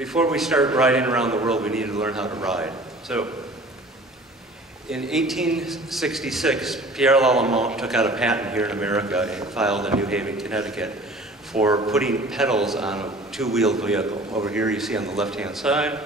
Before we start riding around the world, we need to learn how to ride. So, in 1866, Pierre Lallement took out a patent here in America and filed in New Haven, Connecticut, for putting pedals on a two-wheeled vehicle. Over here you see on the left-hand side.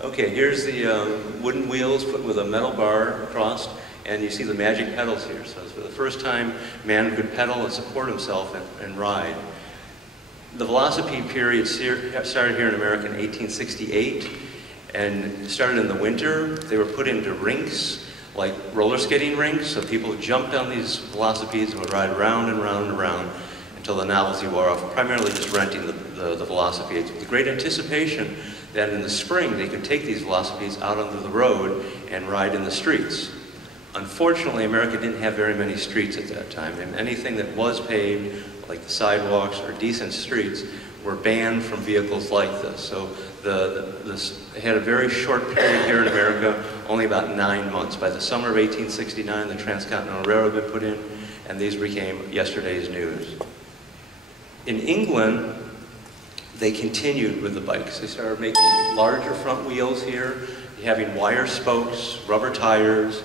Okay, here's the wooden wheels put with a metal bar across, and you see the magic pedals here. So it's for the first time man could pedal and support himself and ride. The velocipede period started here in America in 1868 and started in the winter. They were put into rinks, like roller skating rinks, so people jumped on these velocipedes and would ride around and around and around until the novelty wore off, primarily just renting the velocipedes, with the great anticipation that in the spring they could take these velocipedes out onto the road and ride in the streets. Unfortunately, America didn't have very many streets at that time, and anything that was paved, like the sidewalks or decent streets, were banned from vehicles like this. So this had a very short period here in America, only about 9 months. By the summer of 1869, the Transcontinental Railroad had been put in, and these became yesterday's news. In England, they continued with the bikes. They started making larger front wheels here, having wire spokes, rubber tires,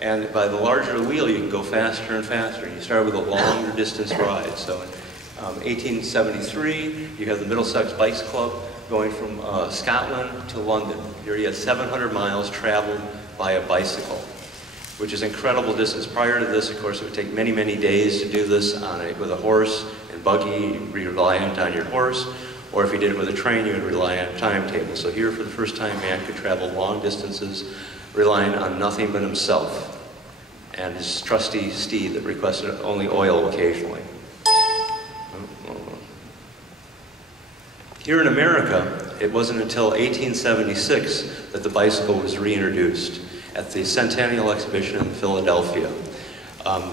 and by the larger the wheel, you can go faster and faster. You start with a longer distance ride. So in 1873, you have the Middlesex Bikes Club going from Scotland to London. Here you have 700 miles traveled by a bicycle, which is incredible distance. Prior to this, of course, it would take many, many days to do this with a horse and buggy. You'd be reliant on your horse. Or if you did it with a train, you would rely on a timetable. So here, for the first time, man could travel long distances, relying on nothing but himself and his trusty steed that requested only oil occasionally. Here in America, it wasn't until 1876 that the bicycle was reintroduced at the Centennial Exhibition in Philadelphia.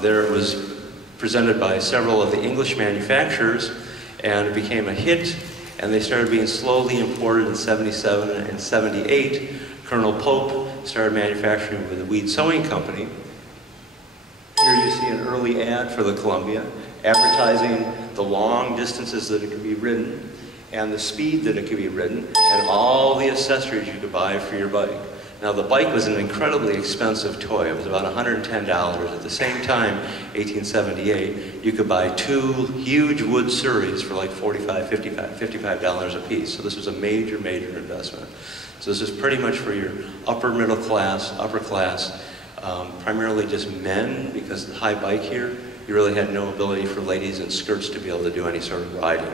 There it was presented by several of the English manufacturers, and it became a hit. And they started being slowly imported in 77 and 78. Colonel Pope started manufacturing with the Weed Sewing Company. Here you see an early ad for the Columbia, advertising the long distances that it could be ridden, and the speed that it could be ridden, and all the accessories you could buy for your bike. Now, the bike was an incredibly expensive toy. It was about $110. At the same time, 1878, you could buy 2 huge wood surreys for like $45, $55 a piece. So this was a major, major investment. So this is pretty much for your upper middle class, upper class, primarily just men, because the high bike here, you really had no ability for ladies in skirts to be able to do any sort of riding.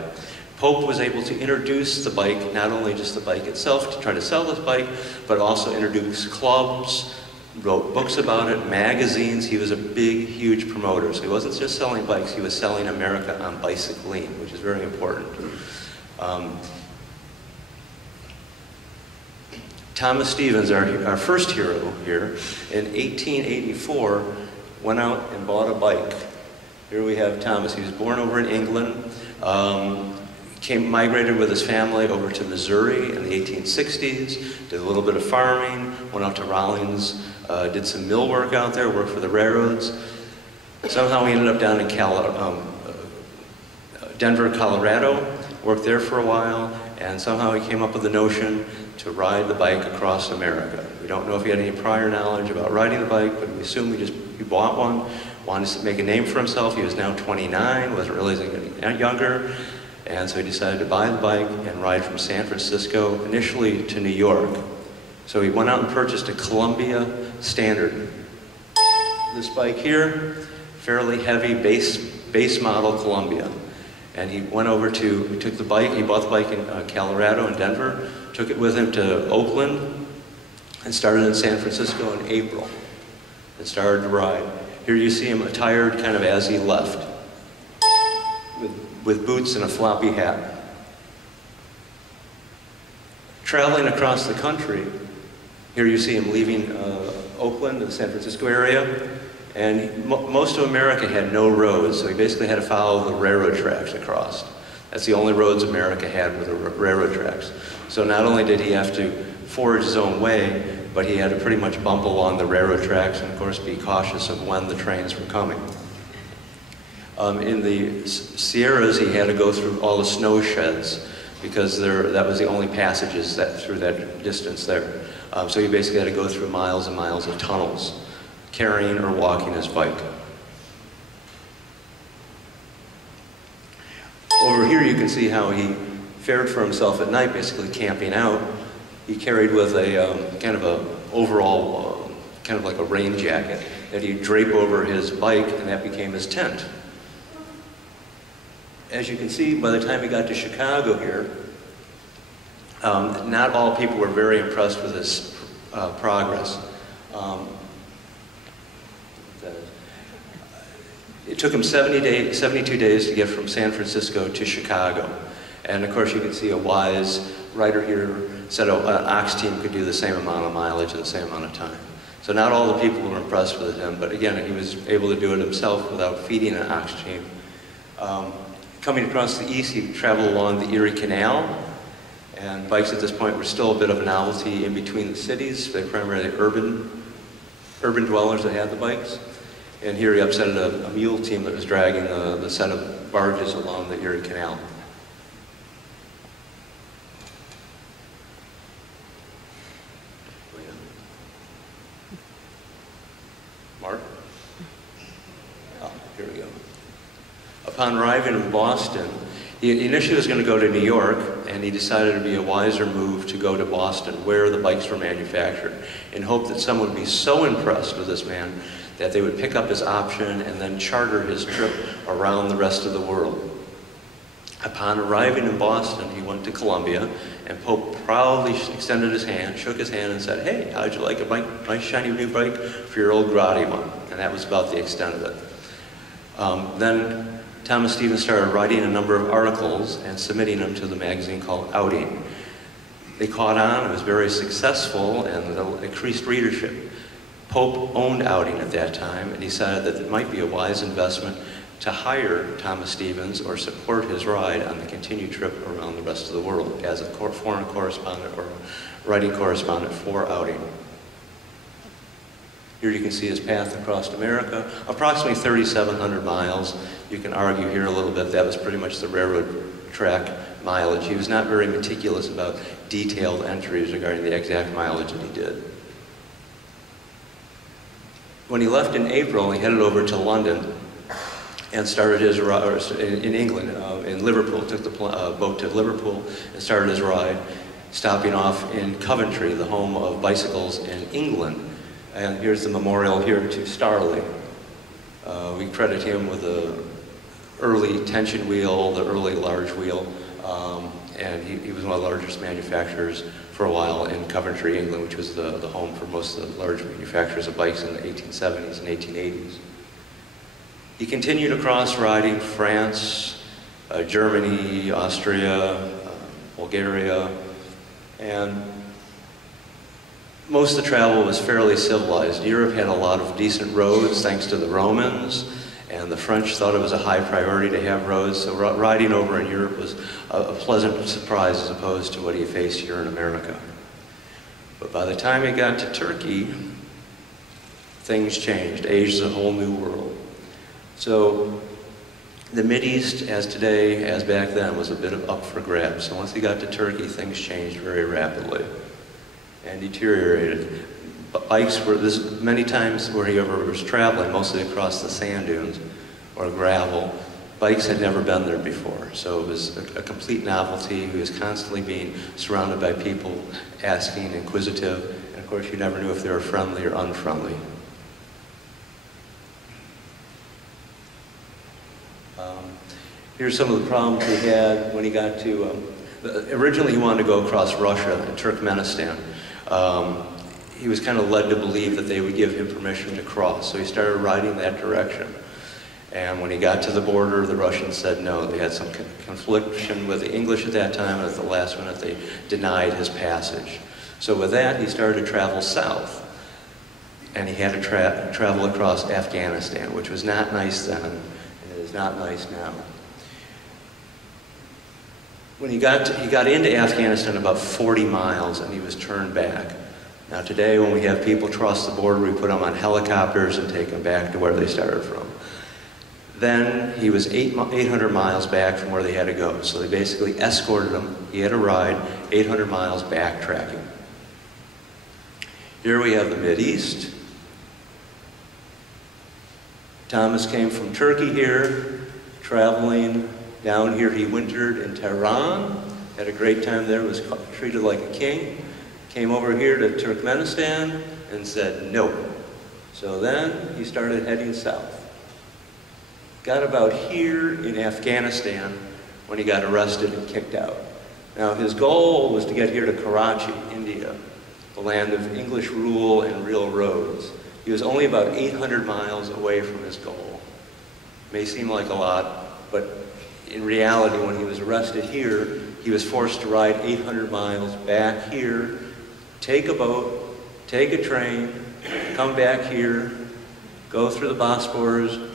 Pope was able to introduce the bike, not only just the bike itself, to try to sell this bike, but also introduce clubs, wrote books about it, magazines. He was a big, huge promoter. So he wasn't just selling bikes, he was selling America on bicycling, which is very important. Thomas Stevens, our first hero here, in 1884, went out and bought a bike. Here we have Thomas. He was born over in England. Migrated with his family over to Missouri in the 1860s, did a little bit of farming, went out to Rawlins, did some mill work out there, worked for the railroads. Somehow he ended up down in Denver, Colorado, worked there for a while, and somehow he came up with the notion to ride the bike across America. We don't know if he had any prior knowledge about riding the bike, but we assume he bought one, wanted to make a name for himself. He was now 29, wasn't really getting younger. And so he decided to buy the bike and ride from San Francisco, initially to New York. So he went out and purchased a Columbia Standard. This bike here, fairly heavy base model Columbia. And he went over he took the bike, he bought the bike in Colorado and Denver, took it with him to Oakland, and started in San Francisco in April, and started to ride. Here you see him attired kind of as he left, with boots and a floppy hat. Traveling across the country, here you see him leaving Oakland, the San Francisco area, and most of America had no roads, so he basically had to follow the railroad tracks across. That's the only roads America had, were the railroad tracks. So not only did he have to forge his own way, but he had to pretty much bump along the railroad tracks and, of course, be cautious of when the trains were coming. In the Sierras, he had to go through all the snow sheds because that was the only passages through that distance there. So he basically had to go through miles and miles of tunnels, carrying or walking his bike. Over here you can see how he fared for himself at night, basically camping out. He carried with a kind of a overall, kind of like a rain jacket that he'd drape over his bike, and that became his tent. As you can see, by the time he got to Chicago here, not all people were very impressed with his progress. It took him 72 days to get from San Francisco to Chicago. And of course you can see a wise writer here said an ox team could do the same amount of mileage in the same amount of time. So not all the people were impressed with him, but again, he was able to do it himself without feeding an ox team. Coming across the east, he traveled along the Erie Canal, and bikes at this point were still a bit of a novelty in between the cities. They were primarily urban dwellers that had the bikes. And here he upsetted a mule team that was dragging the set of barges along the Erie Canal. Mark? Oh, here we go. Upon arriving in Boston, he initially was going to go to New York, and he decided it would be a wiser move to go to Boston, where the bikes were manufactured, in hope that someone would be so impressed with this man that they would pick up his option and then charter his trip around the rest of the world. Upon arriving in Boston, he went to Columbia, and Pope proudly extended his hand, shook his hand, and said, "Hey, how'd you like a bike, nice shiny new bike for your old grotty one?" And that was about the extent of it. Then Thomas Stevens started writing a number of articles and submitting them to the magazine called Outing. They caught on, it was very successful, and it increased readership. Pope owned Outing at that time and decided that it might be a wise investment to hire Thomas Stevens or support his ride on the continued trip around the rest of the world as a foreign correspondent or writing correspondent for Outing. Here you can see his path across America, approximately 3,700 miles. You can argue here a little bit that was pretty much the railroad track mileage. He was not very meticulous about detailed entries regarding the exact mileage that he did. When he left in April, he headed over to London and started his ride in England, in Liverpool, took the boat to Liverpool and started his ride, stopping off in Coventry, the home of bicycles in England. And here's the memorial here to Starley. We credit him with the early tension wheel, the early large wheel, and he was one of the largest manufacturers for a while in Coventry, England, which was the home for most of the large manufacturers of bikes in the 1870s and 1880s. He continued across riding France, Germany, Austria, Bulgaria, and most of the travel was fairly civilized. Europe had a lot of decent roads thanks to the Romans, and the French thought it was a high priority to have roads, so riding over in Europe was a pleasant surprise as opposed to what he faced here in America. But by the time he got to Turkey, things changed. Asia's a whole new world. So the Mideast, as today, as back then, was a bit of up for grabs. So once he got to Turkey, things changed very rapidly and deteriorated. But bikes were, many times where he ever was traveling, mostly across the sand dunes or gravel, bikes had never been there before. So it was a complete novelty. He was constantly being surrounded by people asking, inquisitive, and of course you never knew if they were friendly or unfriendly. Here's some of the problems he had when he got to, originally he wanted to go across Russia and Turkmenistan. He was kind of led to believe that they would give him permission to cross, so he started riding that direction. And when he got to the border, the Russians said no. They had some confliction with the English at that time, and at the last minute they denied his passage. So with that, he started to travel south. And he had to travel across Afghanistan, which was not nice then, and it is not nice now. When he got into Afghanistan about 40 miles, and he was turned back. Now today, when we have people cross the border, we put them on helicopters and take them back to where they started from. Then he was 800 miles back from where they had to go. So they basically escorted him. He had to ride 800 miles backtracking. Here we have the Mideast. Thomas came from Turkey here, traveling down here. He wintered in Tehran, had a great time there, was treated like a king. Came over here to Turkmenistan and said no. So then he started heading south. Got about here in Afghanistan when he got arrested and kicked out. Now his goal was to get here to Karachi, India, the land of English rule and real roads. He was only about 800 miles away from his goal. May seem like a lot, but in reality, when he was arrested here, he was forced to ride 800 miles back here, take a boat, take a train, come back here, go through the Bosporus,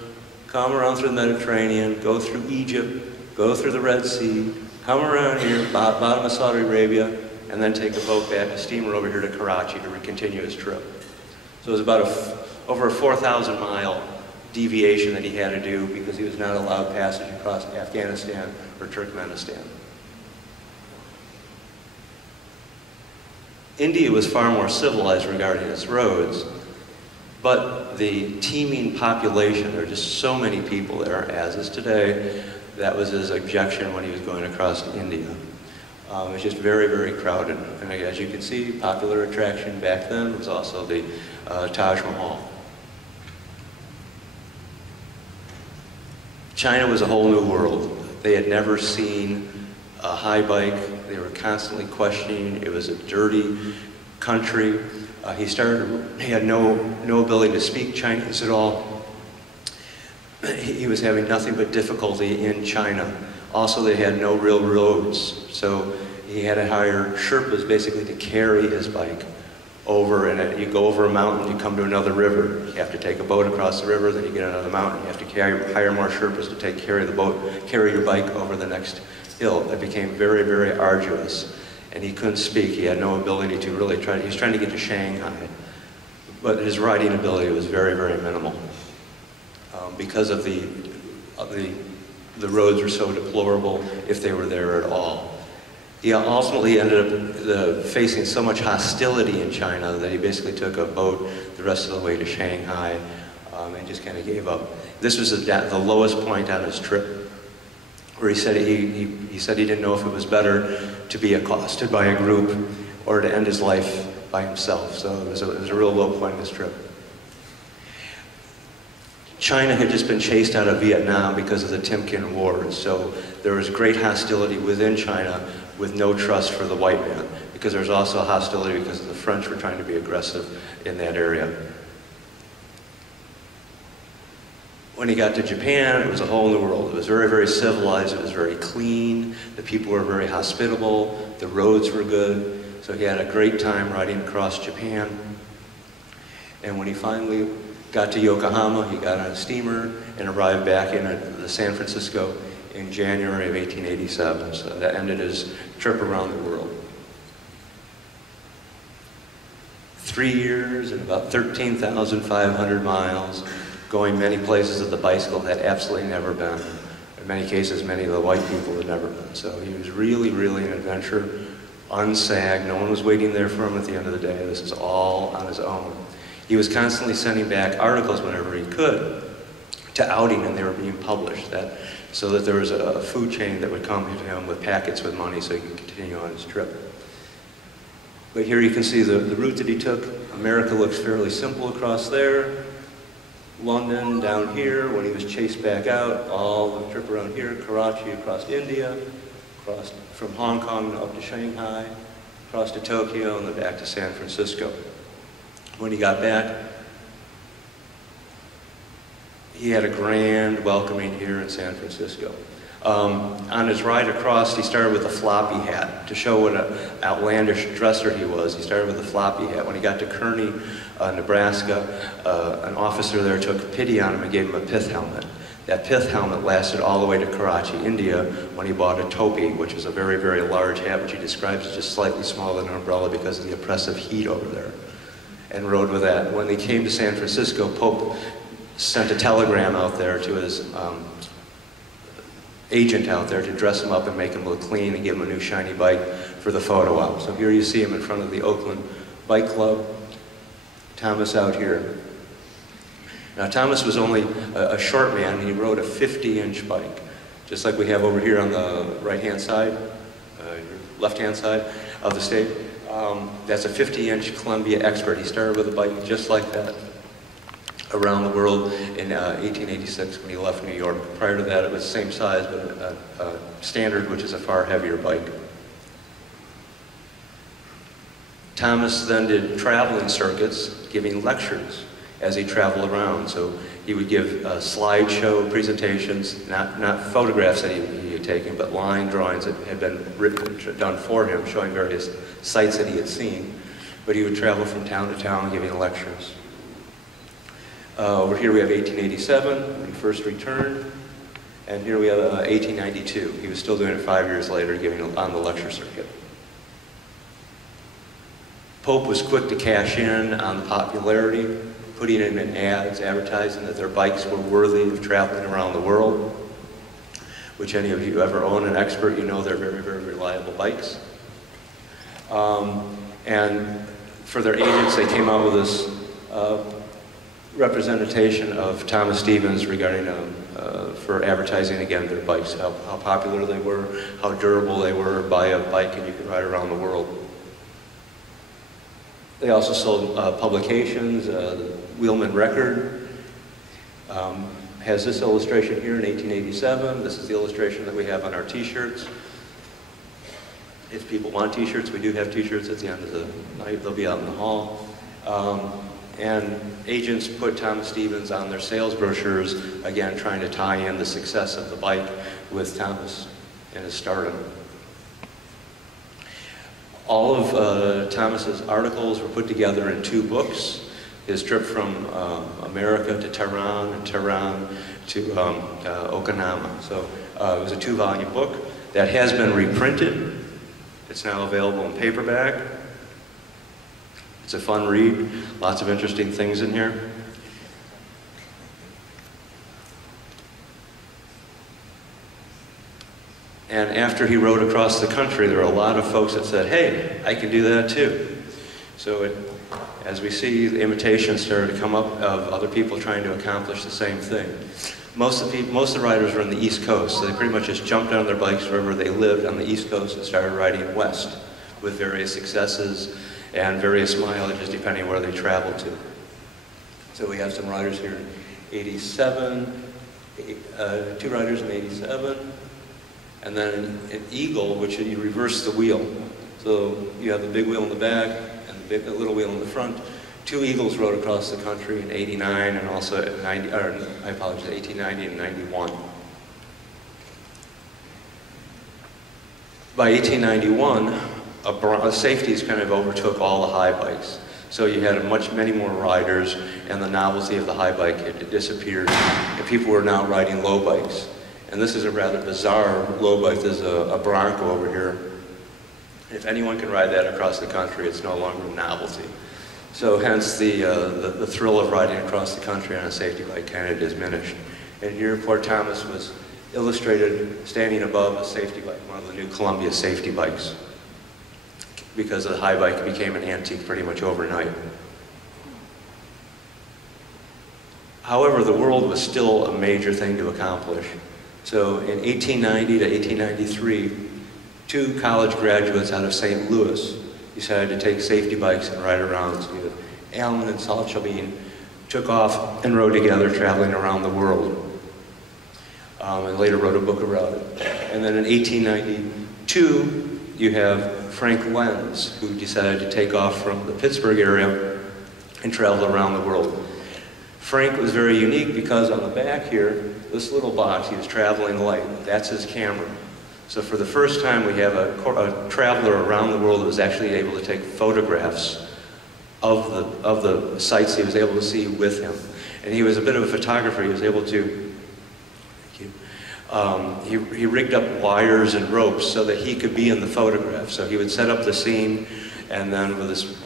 come around through the Mediterranean, go through Egypt, go through the Red Sea, come around here, bottom of Saudi Arabia, and then take a boat back, a steamer over here to Karachi to continue his trip. So it was about over a 4,000 mile deviation that he had to do because he was not allowed passage across Afghanistan or Turkmenistan. India was far more civilized regarding its roads, but the teeming population, there are just so many people there, as is today. That was his objection when he was going across India. It was just very, very crowded. And as you can see, popular attraction back then was also the Taj Mahal. China was a whole new world. They had never seen a high bike. They were constantly questioning. It was a dirty country. He had no ability to speak Chinese at all. He was having nothing but difficulty in China. Also, they had no real roads, so he had to hire Sherpas basically to carry his bike over, and you go over a mountain, you come to another river. You have to take a boat across the river, then you get another mountain. You have to hire more Sherpas to carry your bike over the next hill. It became very, very arduous, and he couldn't speak. He had no ability to really try. He was trying to get to Shanghai, but his riding ability was very, very minimal because of the roads were so deplorable, if they were there at all. He ultimately ended up facing so much hostility in China that he basically took a boat the rest of the way to Shanghai and just kind of gave up. This was the lowest point on his trip, where he said he said he didn't know if it was better to be accosted by a group or to end his life by himself. So it was a real low point in his trip. China had just been chased out of Vietnam because of the Timkin Wars, so there was great hostility within China with no trust for the white man, because there was also hostility because the French were trying to be aggressive in that area. When he got to Japan, it was a whole new world. It was very, very civilized, it was very clean, the people were very hospitable, the roads were good, so he had a great time riding across Japan. And when he finally got to Yokohama, he got on a steamer and arrived back in San Francisco in January of 1887. So that ended his trip around the world. 3 years and about 13,500 miles, going many places that the bicycle had absolutely never been. In many cases, many of the white people had never been. So he was really, really an adventurer, unsagged. No one was waiting there for him at the end of the day. This is all on his own. He was constantly sending back articles whenever he could to Outing, and they were being published, so that there was a food chain that would come to him with packets with money so he could continue on his trip. But here you can see the route that he took. America looks fairly simple across there. London down here, when he was chased back out, all the trip around here, Karachi across India, across from Hong Kong up to Shanghai, across to Tokyo, and then back to San Francisco. When he got back, he had a grand welcoming here in San Francisco. On his ride across, he started with a floppy hat to show what an outlandish dresser he was. He started with a floppy hat. When he got to Kearney, Nebraska, an officer there took pity on him and gave him a pith helmet. That pith helmet lasted all the way to Karachi, India, when he bought a topi, which is a very, very large hat, which he describes as just slightly smaller than an umbrella because of the oppressive heat over there, and rode with that. When they came to San Francisco, Pope sent a telegram out there to his agent out there to dress him up and make him look clean and give him a new shiny bike for the photo op. So here you see him in front of the Oakland Bike Club. Thomas out here. Now Thomas was only a short man, and he rode a 50-inch bike, just like we have over here on the right-hand side, left-hand side of the stage. That's a 50-inch Columbia Expert. He started with a bike just like that around the world in 1886 when he left New York. Prior to that, it was the same size, but a Standard, which is a far heavier bike. Thomas then did traveling circuits, giving lectures as he traveled around. So he would give slideshow presentations, not photographs that he had taken, but line drawings that had been done for him, showing various sites that he had seen. But he would travel from town to town giving lectures. Over here we have 1887, when he first returned. And here we have 1892. He was still doing it 5 years later, giving on the lecture circuit. Pope was quick to cash in on the popularity, putting in ads advertising that their bikes were worthy of traveling around the world, which any of you who ever own an Expert, you know they're very, very reliable bikes. And for their agents, they came out with this representation of Thomas Stevens regarding for advertising, again, their bikes, how popular they were, how durable they were. Buy a bike and you could ride around the world. They also sold publications. Wheelmen Record has this illustration here in 1887. This is the illustration that we have on our t-shirts. If people want t-shirts, we do have t-shirts at the end of the night. They'll be out in the hall. And agents put Thomas Stevens on their sales brochures, again, trying to tie in the success of the bike with Thomas and his stardom. All of Thomas's articles were put together in 2 books. His trip from America to Tehran and Tehran to Okinawa. So it was a 2-volume book that has been reprinted. It's now available in paperback. It's a fun read, lots of interesting things in here. And after he rode across the country, there were a lot of folks that said, hey, I can do that too. So as we see, the imitations started to come up of other people trying to accomplish the same thing. Most of the riders were on the East Coast, so they pretty much just jumped on their bikes wherever they lived on the East Coast and started riding west with various successes and various mileages depending on where they traveled to. So we have some riders here in 87, 2 riders in 87, and then an Eagle, which you reverse the wheel. So you have the big wheel in the back and the little wheel in the front. 2 Eagles rode across the country in 89 and also at 1890 and 91. By 1891, safeties kind of overtook all the high bikes. So you had many more riders, and the novelty of the high bike had disappeared, and people were now riding low bikes. And this is a rather bizarre low bike. There's a Bronco over here. If anyone can ride that across the country, it's no longer a novelty. So hence the thrill of riding across the country on a safety bike kind of diminished. And here poor Thomas was illustrated standing above a safety bike, one of the new Columbia safety bikes, because the high bike became an antique pretty much overnight. However, the world was still a major thing to accomplish. So in 1890 to 1893, 2 college graduates out of St. Louis decided to take safety bikes and ride around. So Allen and Salchabine took off and rode together, traveling around the world. And later wrote a book about it. And then in 1892, you have Frank Lenz, who decided to take off from the Pittsburgh area and travel around the world. Frank was very unique because on the back here, this little box, he was traveling light. That's his camera. So for the first time, we have a traveler around the world that was actually able to take photographs of the sights he was able to see with him. And he was a bit of a photographer. He was able to He rigged up wires and ropes so that he could be in the photograph. So he would set up the scene, and then with this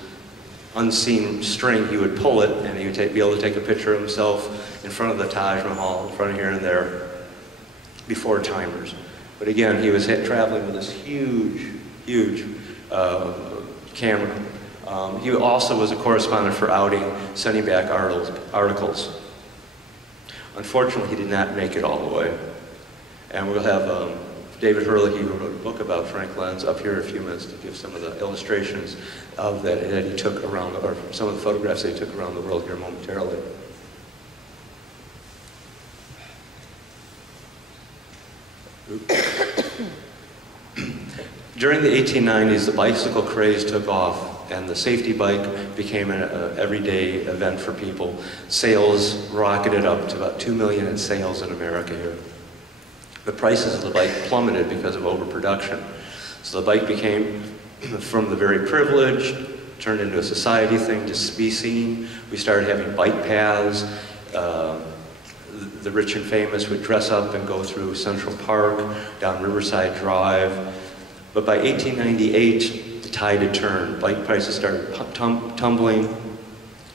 unseen string, he would pull it, and he would be able to take a picture of himself in front of the Taj Mahal, in front of here and there, before timers. But again, he was traveling with this huge, huge camera. He also was a correspondent for Outing, sending back articles. Unfortunately, he did not make it all the way. And we'll have David Herlihy, who wrote a book about Frank Lenz, up here in a few minutes to give some of the illustrations of that he took around, or some of the photographs that he took around the world here momentarily. During the 1890s, the bicycle craze took off, and the safety bike became an everyday event for people. Sales rocketed up to about 2 million in sales in America here. The prices of the bike plummeted because of overproduction. So the bike became, from the very privileged, turned into a society thing to be seen. We started having bike paths. The rich and famous would dress up and go through Central Park, down Riverside Drive. But by 1898, the tide had turned. Bike prices started tumbling.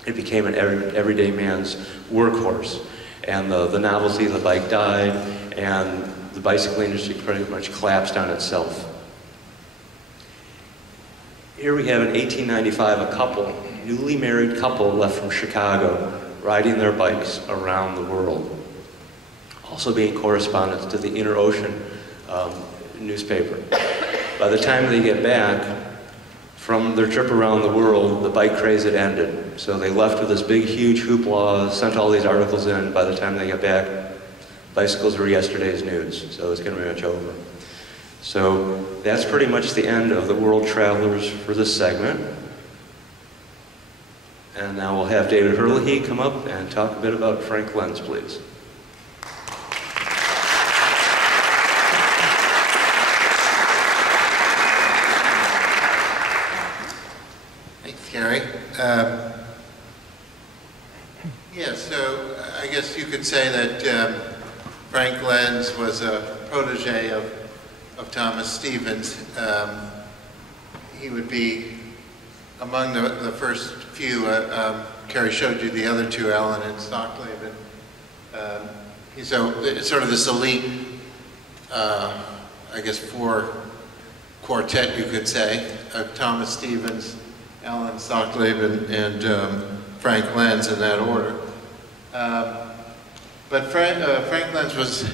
It became an everyday man's workhorse. And the novelty of the bike died, and the bicycle industry pretty much collapsed on itself. Here we have in 1895 a couple, newly married couple left from Chicago, riding their bikes around the world. Also being correspondents to the Inner Ocean newspaper. By the time they get back from their trip around the world, the bike craze had ended. So they left with this big, huge hoopla, sent all these articles in. By the time they get back, bicycles were yesterday's news, so it's going to be much over. So that's pretty much the end of the world travelers for this segment. And now we'll have David Herlihy come up and talk a bit about Frank Lenz, please. Thanks, Carey. Yeah, so I guess you could say that Frank Lenz was a protege of Thomas Stevens. He would be among the first few. Carey showed you the other two, Allen and Stockleben. He's sort of this elite, I guess, quartet, you could say, of Thomas Stevens, Allen Stockleben, and Frank Lenz in that order. But Frank Lenz was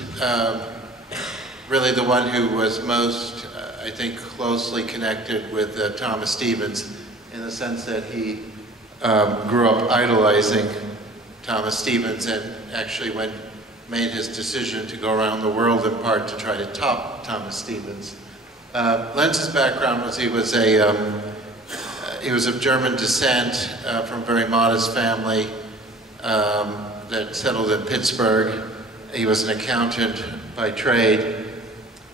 really the one who was most, I think, closely connected with Thomas Stevens, in the sense that he grew up idolizing Thomas Stevens, and actually made his decision to go around the world in part to try to top Thomas Stevens. Lenz's background was he was of German descent from a very modest family that settled in Pittsburgh. He was an accountant by trade.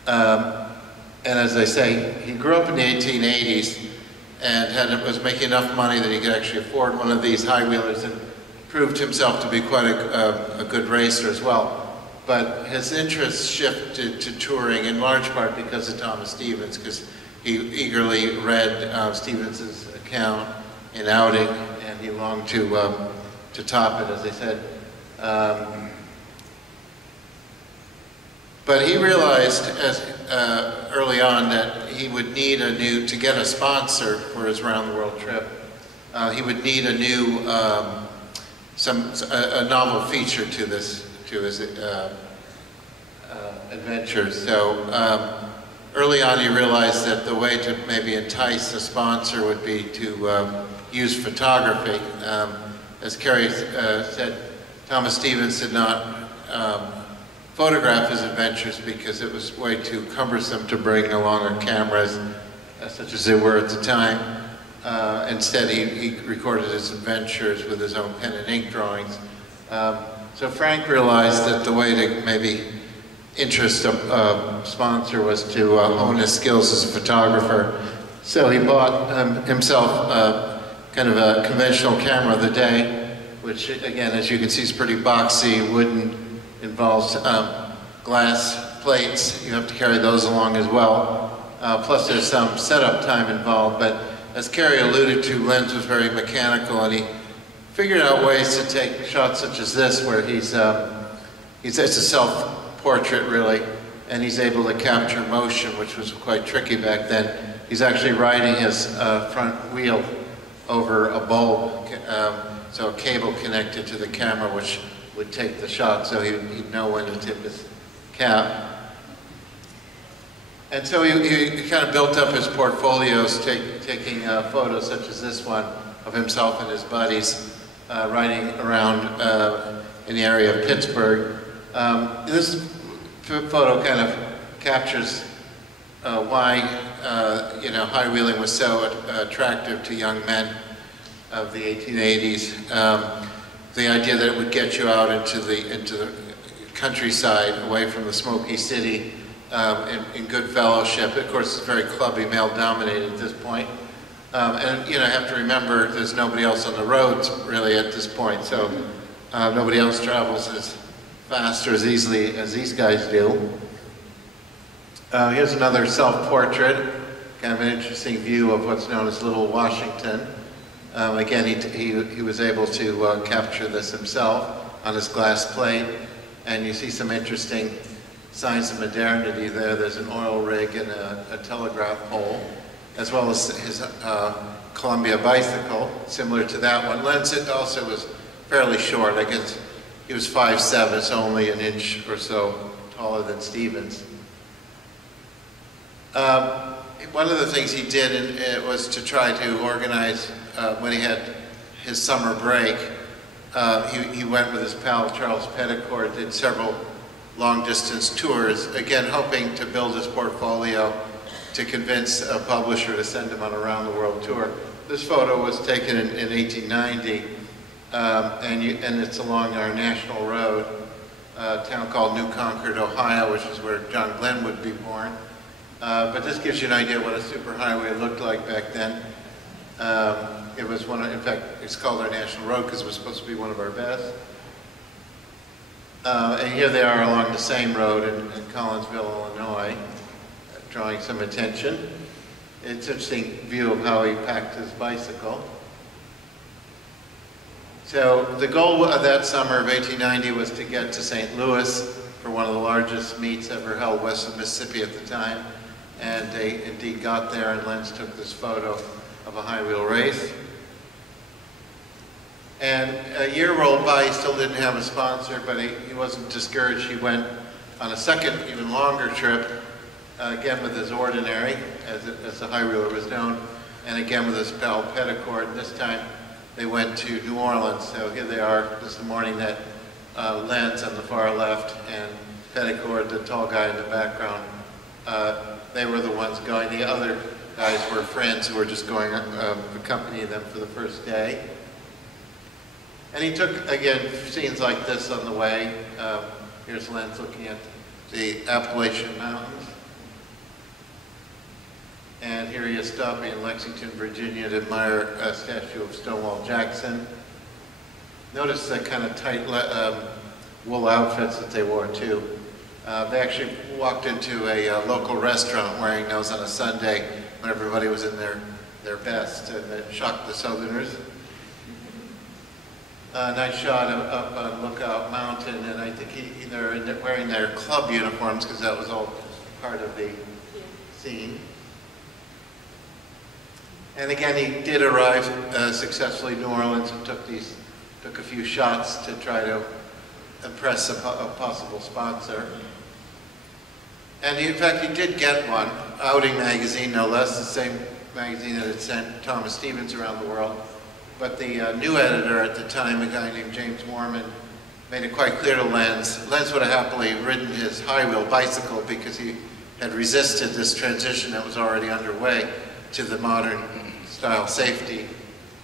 And as I say, he grew up in the 1880s and was making enough money that he could actually afford one of these high-wheelers, and proved himself to be quite a good racer as well. But his interests shifted to touring in large part because of Thomas Stevens, because he eagerly read Stevens's account in Outing, and he longed to top it, as I said. But he realized early on that he would need to get a sponsor for his round-the-world trip, he would need a new, a novel feature to his adventure. So early on he realized that the way to maybe entice a sponsor would be to use photography. As Carey said, Thomas Stevens did not photograph his adventures because it was way too cumbersome to bring along cameras, such as they were at the time. Instead, he recorded his adventures with his own pen and ink drawings. So Frank realized that the way to maybe interest a sponsor was to hone his skills as a photographer. So he bought himself kind of a conventional camera of the day, which again, as you can see, is pretty boxy, wooden, involves glass plates. You have to carry those along as well. Plus there's some setup time involved, but as Carey alluded to, Lenz was very mechanical, and he figured out ways to take shots such as this, where it's a self-portrait really, and he's able to capture motion, which was quite tricky back then. He's actually riding his front wheel over a bulb, so a cable connected to the camera, which would take the shot, so he'd know when to tip his cap. And so he kind of built up his portfolios, taking photos such as this one of himself and his buddies riding around in the area of Pittsburgh. This photo kind of captures why high-wheeling was so attractive to young men of the 1880s. The idea that it would get you out into the countryside, away from the smoky city, in good fellowship. Of course, it's very clubby, male-dominated at this point. And you have to remember there's nobody else on the roads really at this point, so nobody else travels as fast or as easily as these guys do. Here's another self-portrait, kind of an interesting view of what's known as Little Washington. Again, he was able to capture this himself on his glass plate, and you see some interesting signs of modernity there. There's an oil rig and a telegraph pole, as well as his Columbia bicycle, similar to that one. Lenz also was fairly short. I guess he was 5'7", so only an inch or so taller than Stevens. One of the things he did was to try to organize, when he had his summer break, he went with his pal Charles Petticourt, did several long-distance tours, again hoping to build his portfolio to convince a publisher to send him on a round-the-world tour. This photo was taken in 1890, and it's along our national road, a town called New Concord, Ohio, which is where John Glenn would be born. But this gives you an idea what a superhighway looked like back then. It was in fact, it's called our national road because it was supposed to be one of our best. And here they are along the same road in Collinsville, Illinois, drawing some attention. It's an interesting view of how he packed his bicycle. So the goal of that summer of 1890 was to get to St. Louis for one of the largest meets ever held west of Mississippi at the time. And they indeed got there, and Lenz took this photo of a high-wheel race. And a year rolled by, he still didn't have a sponsor, but he wasn't discouraged. He went on a second, even longer trip, again with his ordinary, as the high-wheeler was known, and again with his pal Petticourt. And this time they went to New Orleans. So here they are. This is the morning that Lenz on the far left and Petticourt, the tall guy in the background, they were the ones going. The other guys were friends who were just going accompanying them for the first day. And he took, again, scenes like this on the way. Here's Lenz looking at the Appalachian Mountains. And here he is stopping in Lexington, Virginia to admire a statue of Stonewall Jackson. Notice the kind of tight wool outfits that they wore too. They actually walked into a local restaurant wearing those on a Sunday when everybody was in their best, and it shocked the Southerners. Nice shot up on Lookout Mountain, and I think they're wearing their club uniforms because that was all part of the scene. And again, he did arrive successfully in New Orleans and took a few shots to try to impress a possible sponsor. And in fact, he did get one, Outing magazine, no less, the same magazine that had sent Thomas Stevens around the world. But the new editor at the time, a guy named James Moorman, made it quite clear to Lenz. Lenz would have happily ridden his high-wheel bicycle because he had resisted this transition that was already underway to the modern style safety.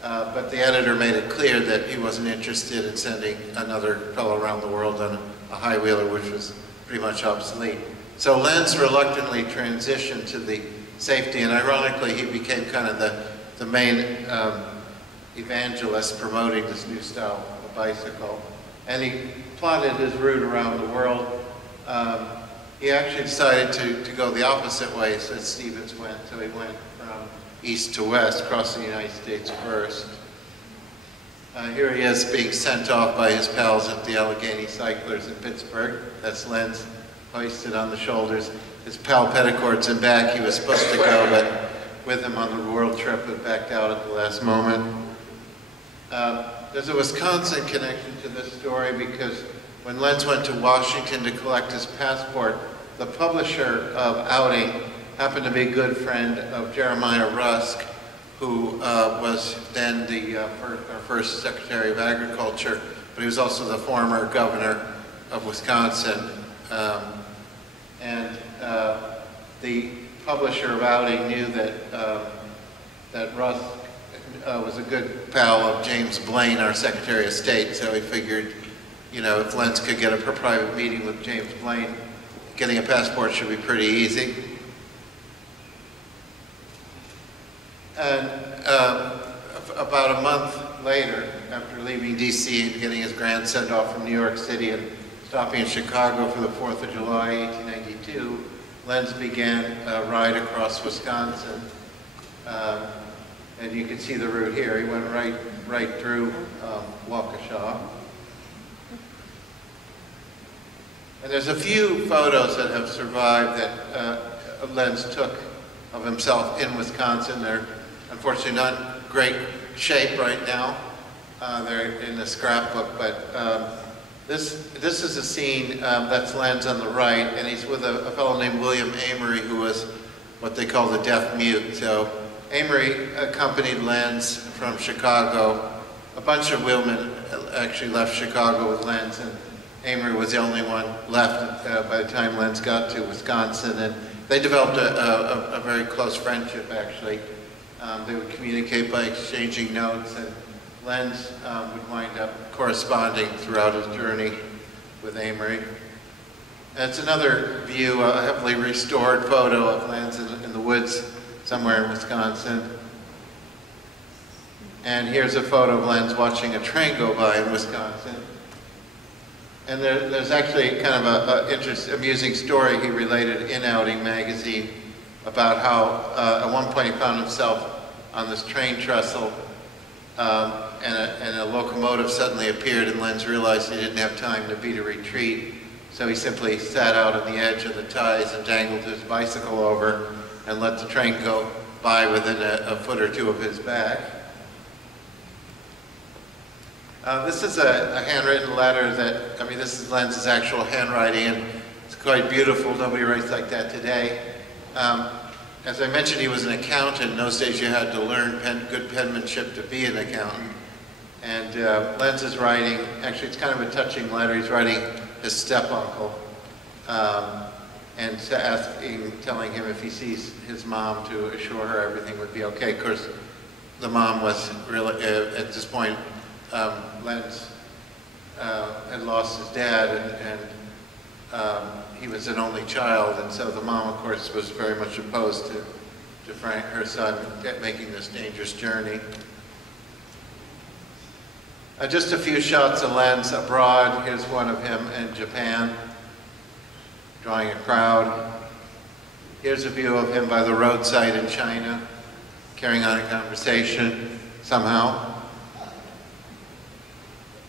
But the editor made it clear that he wasn't interested in sending another fellow around the world on a high-wheeler, which was pretty much obsolete. So Lenz reluctantly transitioned to the safety, and ironically, he became kind of the main evangelist promoting this new style of bicycle. And he plotted his route around the world. he actually decided to go the opposite way as Stevens went. So he went from east to west, across the United States first. Here he is being sent off by his pals at the Allegheny Cyclers in Pittsburgh. That's Lenz hoisted on the shoulders. His pal Petticourt's in back. He was supposed to go, but with him on the world trip, but backed out at the last moment. There's a Wisconsin connection to this story because when Lenz went to Washington to collect his passport, the publisher of Outing happened to be a good friend of Jeremiah Rusk, who was then our first Secretary of Agriculture, but he was also the former governor of Wisconsin. The publisher of Outing knew that Rusk was a good pal of James Blaine, our Secretary of State, so he figured, you know, if Lenz could get a private meeting with James Blaine, getting a passport should be pretty easy. And about a month later, after leaving D.C. and getting his grand send-off from New York City and stopping in Chicago for the 4th of July, 1892, Lenz began a ride across Wisconsin. And you can see the route here. He went right through Waukesha. And there's a few photos that have survived that Lenz took of himself in Wisconsin. They're unfortunately not in great shape right now. They're in the scrapbook, but this is a scene that's Lenz on the right, and he's with a fellow named William Amory, who was what they call the deaf mute. So Amory accompanied Lenz from Chicago. A bunch of wheelmen actually left Chicago with Lenz, and Amory was the only one left by the time Lenz got to Wisconsin. And they developed a very close friendship, actually. They would communicate by exchanging notes, and Lenz would wind up corresponding throughout his journey with Amory. That's another view, a heavily restored photo of Lenz in the woods somewhere in Wisconsin. And here's a photo of Lenz watching a train go by in Wisconsin. And there's actually kind of an amusing story he related in Outing magazine about how at one point he found himself on this train trestle and a locomotive suddenly appeared, and Lenz realized he didn't have time to beat a retreat. So he simply sat out on the edge of the ties and dangled his bicycle over and let the train go by within a foot or two of his back. This is a handwritten letter that, I mean, this is Lenz's actual handwriting, and it's quite beautiful. Nobody writes like that today. As I mentioned, he was an accountant. In those days, you had to learn good penmanship to be an accountant. And Lenz is writing, actually, it's kind of a touching letter. He's writing his step-uncle and telling him if he sees his mom to assure her everything would be okay. Of course, the mom was really, at this point, Lenz had lost his dad, and he was an only child, and so the mom, of course, was very much opposed to Frank, her son, making this dangerous journey. Just a few shots of Lenz abroad. Here's one of him in Japan, drawing a crowd. Here's a view of him by the roadside in China, carrying on a conversation somehow.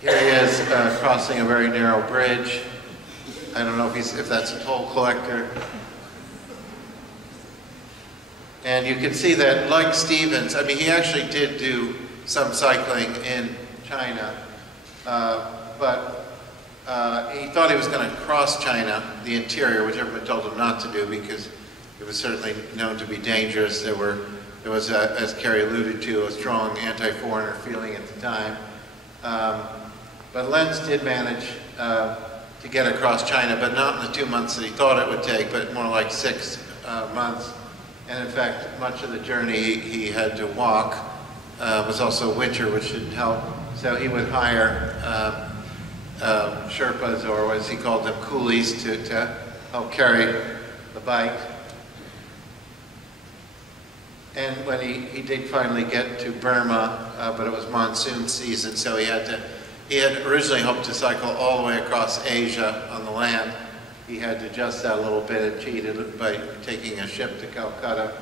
Here he is crossing a very narrow bridge. I don't know if that's a toll collector. And you can see that, like Stevens, I mean, he actually did do some cycling in China, but he thought he was going to cross China, the interior, which everyone told him not to do because it was certainly known to be dangerous. There was, as Carey alluded to, a strong anti-foreigner feeling at the time. But Lenz did manage to get across China, but not in the 2 months that he thought it would take, but more like 6 months. And in fact, much of the journey he had to walk. Was also winter, which didn't help. So he would hire Sherpas, or as he called them, coolies, to help carry the bike. And when he did finally get to Burma, but it was monsoon season, so he had originally hoped to cycle all the way across Asia on the land, he had to adjust that a little bit and cheated by taking a ship to Calcutta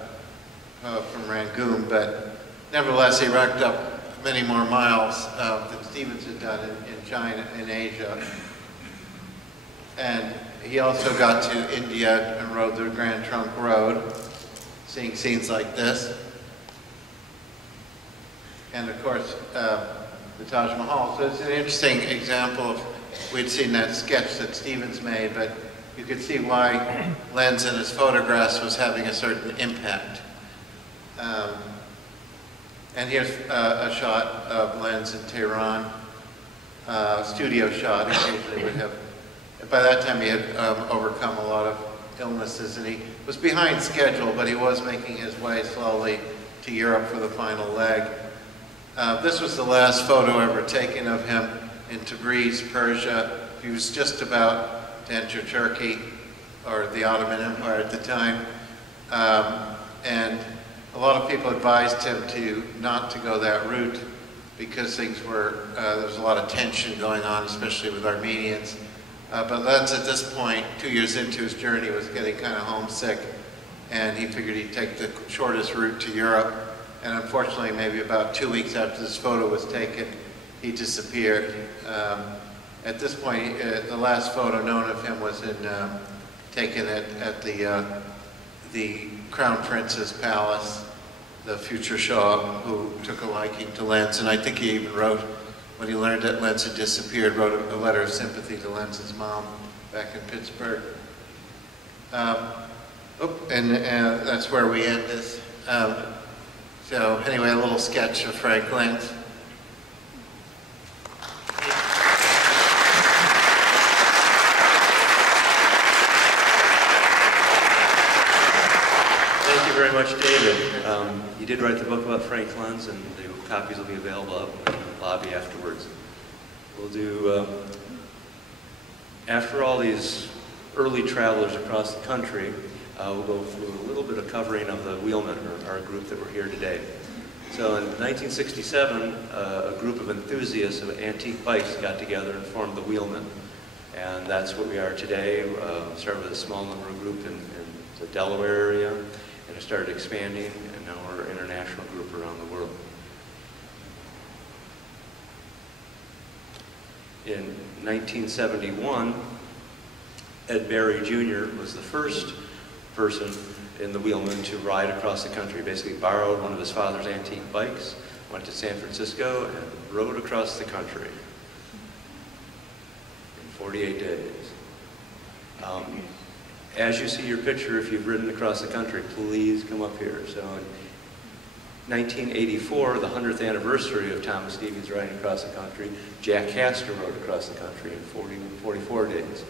from Rangoon, but nevertheless he racked up many more miles than Stevens had done in China, in Asia. And he also got to India and rode the Grand Trunk Road, seeing scenes like this. And of course, the Taj Mahal. So it's an interesting example of, we'd seen that sketch that Stevens made, but you could see why Lenz in his photographs was having a certain impact. And here's a shot of Lenz in Tehran, studio shot. Occasionally would have, by that time he had overcome a lot of illnesses, and he was behind schedule, but he was making his way slowly to Europe for the final leg. This was the last photo ever taken of him in Tabriz, Persia. He was just about to enter Turkey, or the Ottoman Empire at the time. And a lot of people advised him not to go that route because things were, there was a lot of tension going on, especially with Armenians. But Lenz at this point, 2 years into his journey, was getting kind of homesick, and he figured he'd take the shortest route to Europe. And unfortunately, maybe about 2 weeks after this photo was taken, he disappeared. At this point, the last photo known of him was taken at the Crown Prince's palace, the future Shah, who took a liking to Lenz. And I think he even wrote, when he learned that Lenz had disappeared, wrote a letter of sympathy to Lenz's mom back in Pittsburgh. And that's where we end this. So anyway, a little sketch of Frank Lenz. Thank you very much, David. You did write the book about Frank Lenz, and the copies will be available out in the lobby afterwards. We'll do, after all these early travelers across the country, we'll go through a little bit of covering of the Wheelmen, our group that we're here today. So in 1967, a group of enthusiasts of antique bikes got together and formed the Wheelmen. And that's what we are today. Started with a small number of group in the Delaware area, and it started expanding, and now we're an international group around the world. In 1971, Ed Berry Jr. was the first person in the Wheelmen to ride across the country. Basically borrowed one of his father's antique bikes, went to San Francisco, and rode across the country in 48 days. As you see your picture, if you've ridden across the country, please come up here. So in 1984, the 100th anniversary of Thomas Stevens riding across the country, Jack Castor rode across the country in 44 days.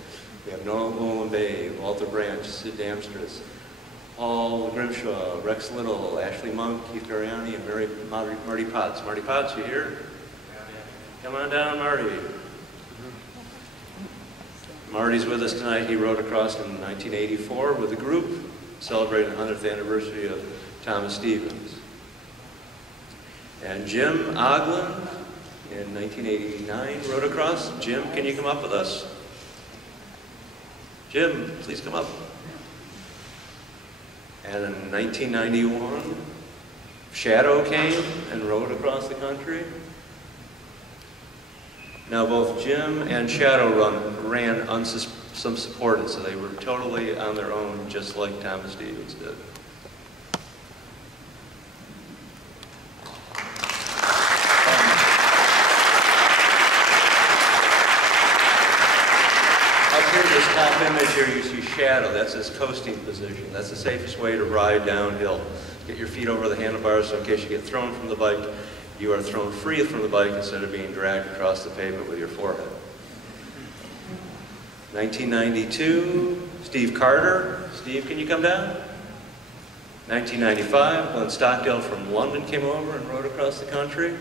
We have Nolan Bay, Walter Branch, Sid Damstris, Paul Grimshaw, Rex Little, Ashley Monk, Keith Gariani, and Marty Potts. Marty Potts, you here? Come on down, Marty. Marty's with us tonight. He rode across in 1984 with a group celebrating the 100th anniversary of Thomas Stevens. And Jim Oglin in 1989 rode across. Jim, can you come up with us? Jim, please come up. And in 1991, Shadow came and rode across the country. Now both Jim and Shadow ran unsupported, so they were totally on their own, just like Thomas Stevens did. This top image here, you see Shadow. That's his coasting position. That's the safest way to ride downhill. Get your feet over the handlebars, so in case you get thrown from the bike, you are thrown free from the bike instead of being dragged across the pavement with your forehead. 1992, Steve Carter. Steve, can you come down? 1995, Glenn Stockdale from London came over and rode across the country.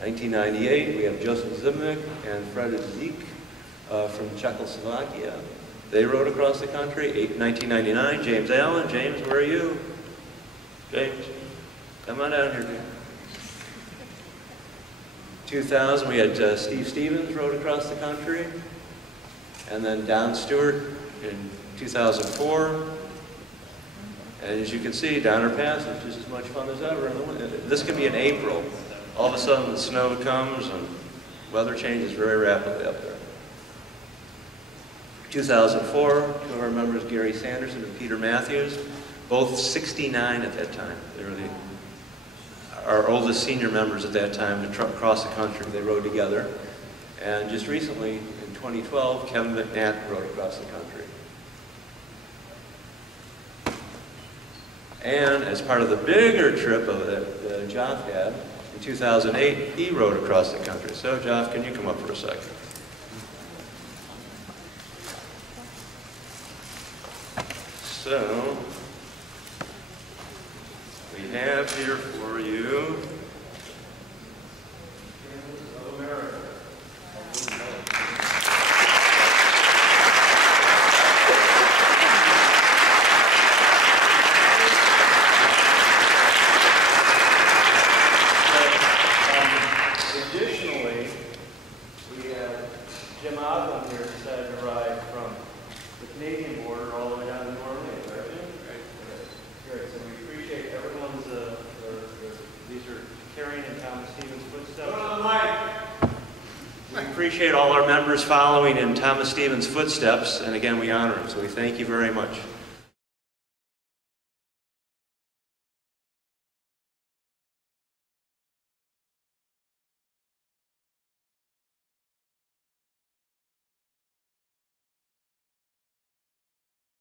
1998, we have Joseph Zimnik and Fred Zik from Czechoslovakia. They rode across the country. 1999, James Allen. James, where are you? James, come on down here, dude. 2000, we had Steve Stevens rode across the country. And then Don Stewart in 2004. And as you can see, down our path is just as much fun as ever. This could be in April. All of a sudden the snow comes and weather changes very rapidly up there. 2004, two of our members, Gary Sanderson and Peter Matthews, both 69 at that time. They were our oldest senior members at that time to cross the country. They rode together. And just recently, in 2012, Kevin McNatt rode across the country. And as part of the bigger trip that Joff had, in 2008, he rode across the country. So, Joff, can you come up for a second? So, we have here for you of America. Additionally, we have Jim Osmond here decided to ride from the Canadian border all the way down to New Orleans, right, Jim? Great. So we appreciate everyone's, these are carrying in Thomas Stevens' footsteps. We appreciate all our members following in Thomas Stevens' footsteps, and again, we honor him, so we thank you very much.